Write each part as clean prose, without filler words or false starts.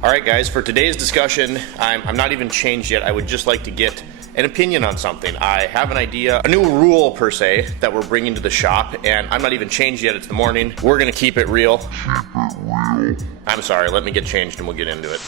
Alright guys, for today's discussion, I'm not even changed yet. I would just like to get an opinion on something. I have an idea, a new rule per se, that we're bringing to the shop, and I'm not even changed yet. It's the morning. We're gonna keep it real. I'm sorry, let me get changed and we'll get into it.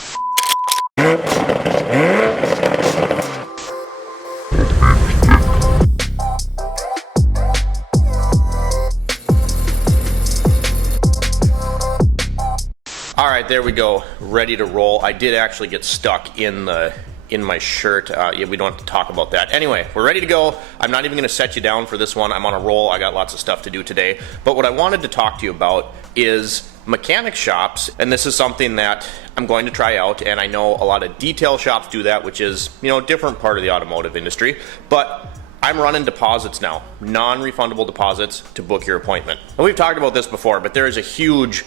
Alright, there we go, ready to roll. I did actually get stuck in my shirt. Yeah, we don't have to talk about that. Anyway, we're ready to go. I'm not even going to set you down for this one. I'm on a roll. I got lots of stuff to do today. But what I wanted to talk to you about is mechanic shops, and this is something that I'm going to try out, and I know a lot of detail shops do that, which is, you know, a different part of the automotive industry. But I'm running deposits now, non-refundable deposits to book your appointment. And we've talked about this before, but there is a huge,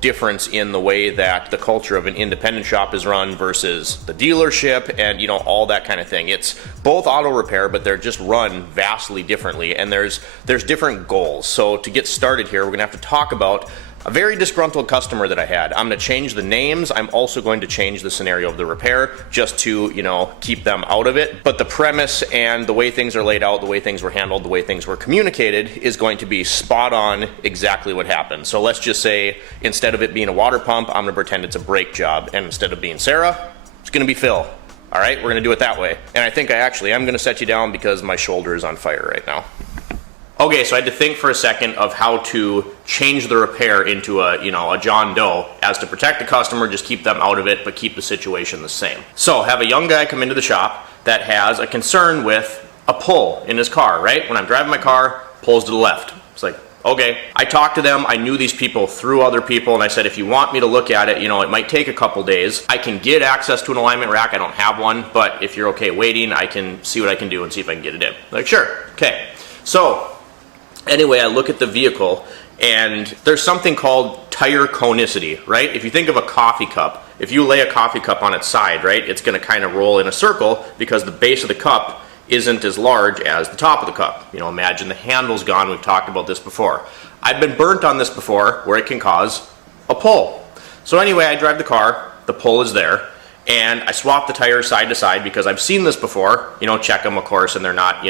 difference in the way that the culture of an independent shop is run versus the dealership and, all that kind of thing. It's both auto repair, but they're just run vastly differently, and there's different goals. So to get started here, we're gonna have to talk about a very disgruntled customer that I had. I'm gonna change the names. I'm also going to change the scenario of the repair just to, keep them out of it. But the premise and the way things are laid out, the way things were handled, the way things were communicated is going to be spot on exactly what happened. So let's just say instead of it being a water pump, I'm gonna pretend it's a brake job. And instead of being Sarah, it's gonna be Phil. All right, we're gonna do it that way. And I think I actually am gonna set you down because my shoulder is on fire right now. Okay, so I had to think for a second of how to change the repair into a John Doe, as to protect the customer, just keep them out of it, but keep the situation the same. So have a young guy come into the shop that has a concern with a pull in his car, right? When I'm driving my car, pulls to the left. It's like, okay. I talked to them, I knew these people through other people, and I said, if you want me to look at it, it might take a couple days. I can get access to an alignment rack, I don't have one, but if you're okay waiting, I can see what I can do and see if I can get it in. Like, sure, okay. So, anyway, I look at the vehicle, and there's something called tire conicity, right? If you think of a coffee cup, if you lay a coffee cup on its side, right, it's going to kind of roll in a circle because the base of the cup isn't as large as the top of the cup. Imagine the handle's gone. We've talked about this before. I've been burnt on this before where it can cause a pull. So anyway, I drive the car, the pull is there, and I swap the tires side to side because I've seen this before, check them, of course, and they're not,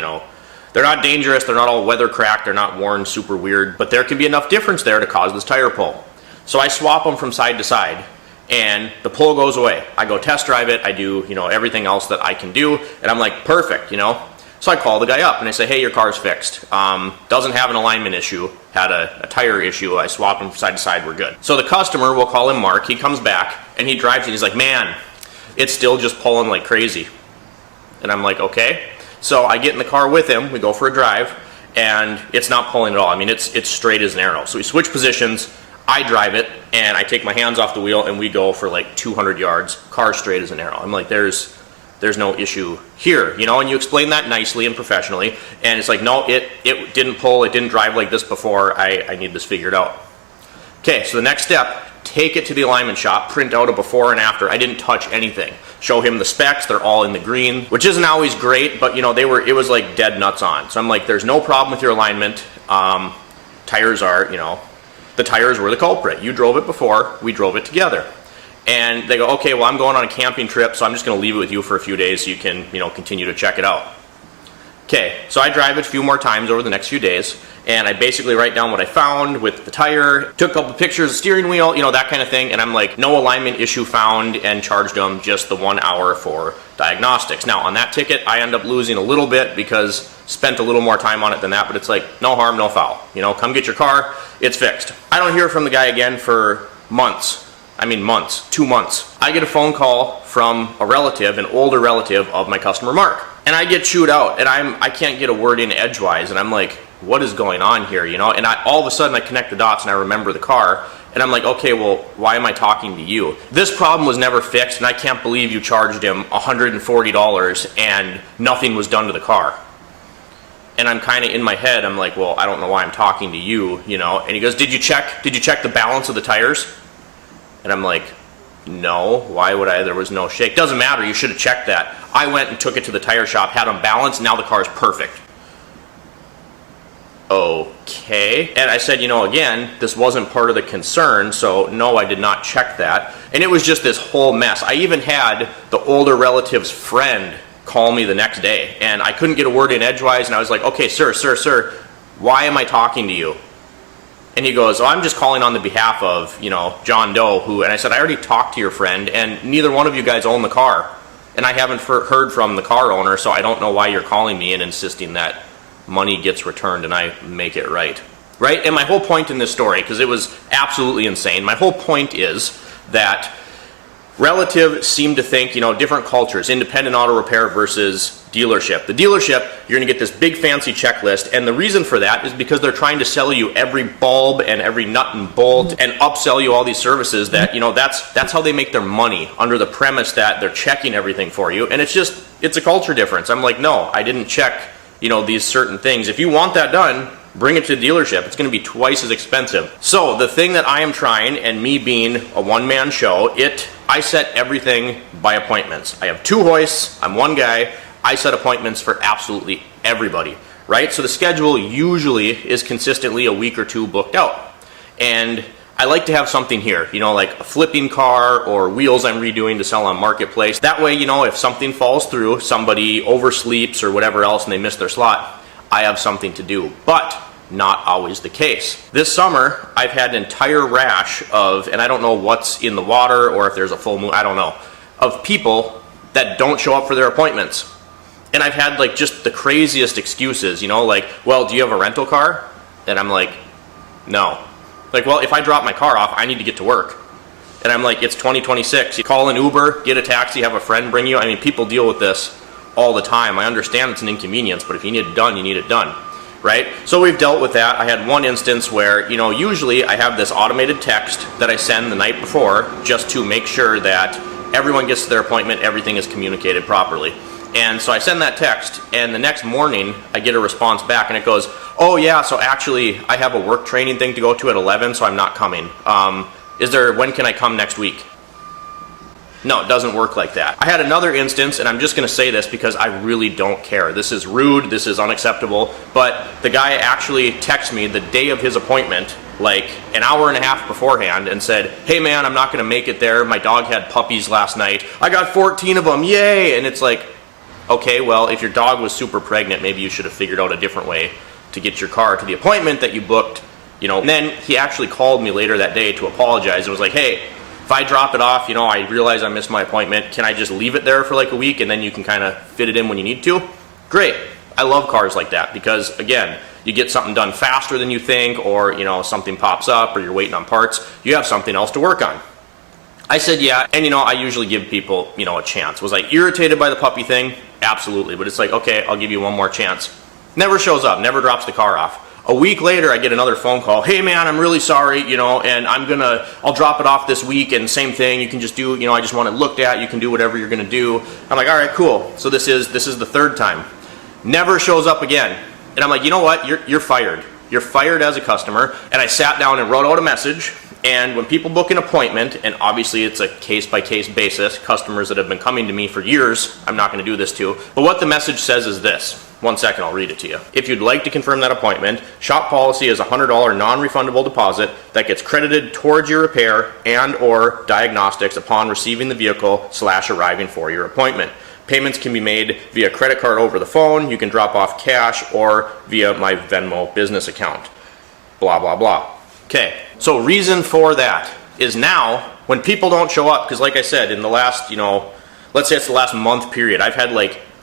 they're not dangerous, they're not all weather cracked, they're not worn super weird, but there can be enough difference there to cause this tire pull. So I swap them from side to side, and the pull goes away. I go test drive it, I do, everything else that I can do, and I'm like, perfect, So I call the guy up and I say, hey, your car's fixed. Doesn't have an alignment issue, had a tire issue, I swap them from side to side, we're good. So the customer, we'll call him Mark, he comes back, and he drives it, he's like, man, it's still just pulling like crazy. And I'm like, okay. So I get in the car with him, we go for a drive, and it's not pulling at all. I mean, it's straight as an arrow. So we switch positions, I drive it, and I take my hands off the wheel, and we go for like 200 yards, car straight as an arrow. I'm like, there's no issue here, and you explain that nicely and professionally, and it's like, no, it didn't pull, it didn't drive like this before, I need this figured out. Okay, so the next step, take it to the alignment shop, print out a before and after. I didn't touch anything. Show him the specs, they're all in the green, which isn't always great, but it was like dead nuts on. So I'm like, there's no problem with your alignment. Tires are, the tires were the culprit. You drove it before, we drove it together. And they go, okay, well, I'm going on a camping trip, so I'm just gonna leave it with you for a few days so you can, continue to check it out. Okay, so I drive it a few more times over the next few days, and I basically write down what I found with the tire, took a couple pictures of the steering wheel, that kind of thing, and I'm like, no alignment issue found, and charged them just the 1 hour for diagnostics. Now, on that ticket, I end up losing a little bit because spent a little more time on it than that, but it's like, no harm, no foul. Come get your car, it's fixed. I don't hear from the guy again for months. I mean months, 2 months. I get a phone call from a relative, an older relative of my customer Mark. And I get chewed out, and I can't get a word in edgewise, and I'm like, what is going on here, And all of a sudden I connect the dots and I remember the car, and I'm like, okay, well, why am I talking to you? This problem was never fixed, and I can't believe you charged him $140 and nothing was done to the car. And I'm kind of in my head, I'm like, well, I don't know why I'm talking to you, And he goes, did you check the balance of the tires? And I'm like, no, why would I? There was no shake. Doesn't matter, you should have checked that. I went and took it to the tire shop, had them balanced, now the car is perfect. Oh. okay. And I said, again, this wasn't part of the concern, so no, I did not check that. And it was just this whole mess. I even had the older relative's friend call me the next day, and I couldn't get a word in edgewise, and I was like, okay, sir, why am I talking to you? And he goes, I'm just calling on the behalf of, John Doe, who, and I said, I already talked to your friend, and neither one of you guys own the car. And I haven't heard from the car owner, so I don't know why you're calling me and insisting that money gets returned and I make it right. Right? And my whole point in this story, because it was absolutely insane, my whole point is that relatives seem to think, different cultures, independent auto repair versus dealership. The dealership, you're going to get this big fancy checklist, and the reason for that is because they're trying to sell you every bulb and every nut and bolt and upsell you all these services that, that's how they make their money, under the premise that they're checking everything for you. And it's a culture difference. I'm like, no, I didn't check, these certain things. If you want that done, bring it to the dealership. It's going to be twice as expensive. So the thing that I am trying, and me being a one-man show, I set everything by appointments. I have 2 hoists, I'm one guy, I set appointments for absolutely everybody, right? So the schedule usually is consistently a week or 2 booked out. And I like to have something here, like a flipping car or wheels I'm redoing to sell on Marketplace. That way, if something falls through, somebody oversleeps or whatever else and they miss their slot, I have something to do. But not always the case. This summer, I've had an entire rash of, and I don't know what's in the water or if there's a full moon, I don't know, of people that don't show up for their appointments. And I've had just the craziest excuses, well, do you have a rental car? And I'm like, no. Well, if I drop my car off, I need to get to work. And I'm like, it's 2026. You call an Uber, get a taxi, have a friend bring you. I mean, people deal with this all the time. I understand it's an inconvenience, but if you need it done, you need it done. Right? So we've dealt with that. I had one instance where, usually I have this automated text that I send the night before just to make sure that everyone gets to their appointment, everything is communicated properly. And so I send that text, and the next morning I get a response back, and it goes, oh yeah, so actually I have a work training thing to go to at 11, so I'm not coming. When can I come next week? No, it doesn't work like that. I had another instance, and I'm just going to say this because I really don't care. This is rude, this is unacceptable, but the guy actually texted me the day of his appointment, an hour and a half beforehand, and said, hey man, I'm not going to make it there. My dog had puppies last night. I got 14 of them, yay! And it's like, okay, well, if your dog was super pregnant, maybe you should have figured out a different way to get your car to the appointment that you booked, And then he actually called me later that day to apologize and was like, hey, if I drop it off, I realize I missed my appointment. Can I just leave it there for a week and then you can kind of fit it in when you need to? Great. I love cars like that because, again, you get something done faster than you think, or, something pops up, or you're waiting on parts. You have something else to work on. I said, yeah, and, I usually give people, a chance. Was I irritated by the puppy thing? Absolutely. But it's like, okay, I'll give you one more chance. Never shows up, never drops the car off. A week later, I get another phone call. Hey man, I'm really sorry, and I'll drop it off this week, and same thing, you can just do, I just want it looked at, you can do whatever you're gonna do. I'm like, all right, cool. So this is the 3rd time. Never shows up again. And I'm like, you know what, you're fired. You're fired as a customer. And I sat down and wrote out a message, and when people book an appointment, and obviously it's a case-by-case basis, customers that have been coming to me for years, I'm not gonna do this to, but what the message says is this. One second, I'll read it to you. If you'd like to confirm that appointment, Shop Policy is a $100 non-refundable deposit that gets credited towards your repair and or diagnostics upon receiving the vehicle / arriving for your appointment. Payments can be made via credit card over the phone. You can drop off cash or via my Venmo business account. Blah, blah, blah. Okay, so reason for that is now when people don't show up, because like I said, in the last, let's say it's the last month period, I've had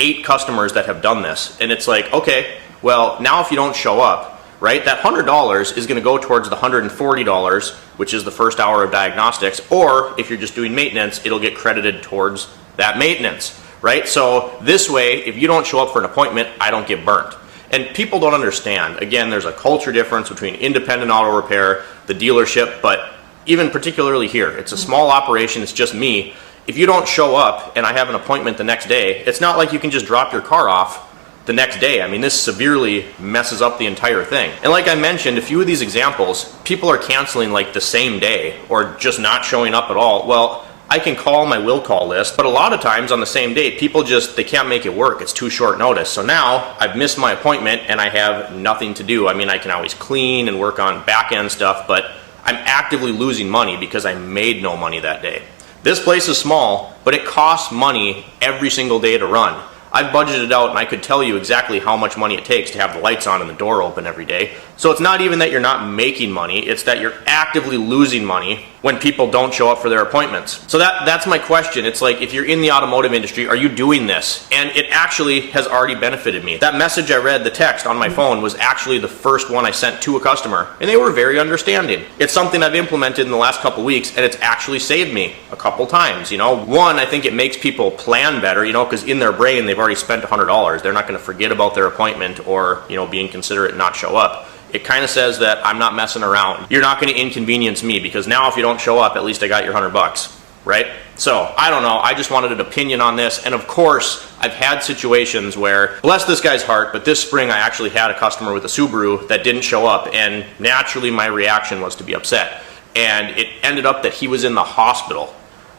8 customers that have done this, and it's like, okay, well, now if you don't show up, right, that $100 is going to go towards the $140, which is the first hour of diagnostics, or if you're just doing maintenance, it'll get credited towards that maintenance, right? So this way, if you don't show up for an appointment, I don't get burnt. And people don't understand. Again, there's a culture difference between independent auto repair, the dealership, but even particularly here, it's a small operation, it's just me. If you don't show up and I have an appointment the next day, it's not like you can just drop your car off the next day. I mean, this severely messes up the entire thing. And like I mentioned, a few of these examples, people are canceling the same day or just not showing up at all. Well, I can call my will call list, but a lot of times on the same date, people just, they can't make it work. It's too short notice. So now I've missed my appointment and I have nothing to do. I mean, I can always clean and work on back end stuff, but I'm actively losing money because I made no money that day. This place is small, but it costs money every single day to run. I've budgeted out and I could tell you exactly how much money it takes to have the lights on and the door open every day. So it's not even that you're not making money, it's that you're actively losing money when people don't show up for their appointments. So that's my question. It's like, if you're in the automotive industry, are you doing this? And it actually has already benefited me. That message I read, the text on my phone, was actually the first one I sent to a customer, and they were very understanding. It's something I've implemented in the last couple weeks, and it's actually saved me a couple times. You know, one, I think it makes people plan better, you know, because in their brain they've already spent $100. They're not going to forget about their appointment or, you know, be inconsiderate and not show up. It kind of says that I'm not messing around. You're not going to inconvenience me, because now if you don't show up, at least I got your $100, right? So I don't know. I just wanted an opinion on this. And of course, I've had situations where, bless this guy's heart, but this spring I actually had a customer with a Subaru that didn't show up, and naturally my reaction was to be upset. And it ended up that he was in the hospital.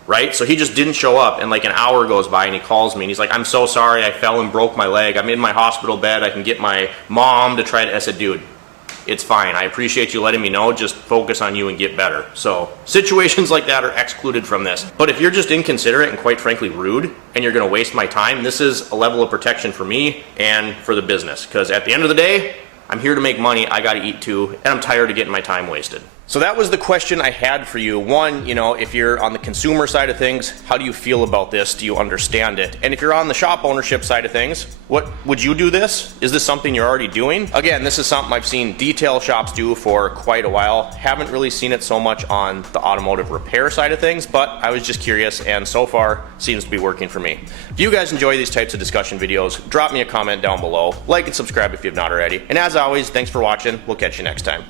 Right? So he just didn't show up, and like an hour goes by and he calls me and he's like, I'm so sorry, I fell and broke my leg. I'm in my hospital bed. I can get my mom to try to. I said, dude, it's fine. I appreciate you letting me know. Just focus on you and get better. So situations like that are excluded from this. But if you're just inconsiderate and quite frankly rude, and you're going to waste my time, this is a level of protection for me and for the business. Because at the end of the day, I'm here to make money. I got to eat too, and I'm tired of getting my time wasted. So that was the question I had for you. One, you know, if you're on the consumer side of things, how do you feel about this? Do you understand it? And if you're on the shop ownership side of things, would you do this? Is this something you're already doing? Again, this is something I've seen detail shops do for quite a while. Haven't really seen it so much on the automotive repair side of things, but I was just curious, and so far seems to be working for me. If you guys enjoy these types of discussion videos, drop me a comment down below, like and subscribe if you've not already. And as always, thanks for watching. We'll catch you next time.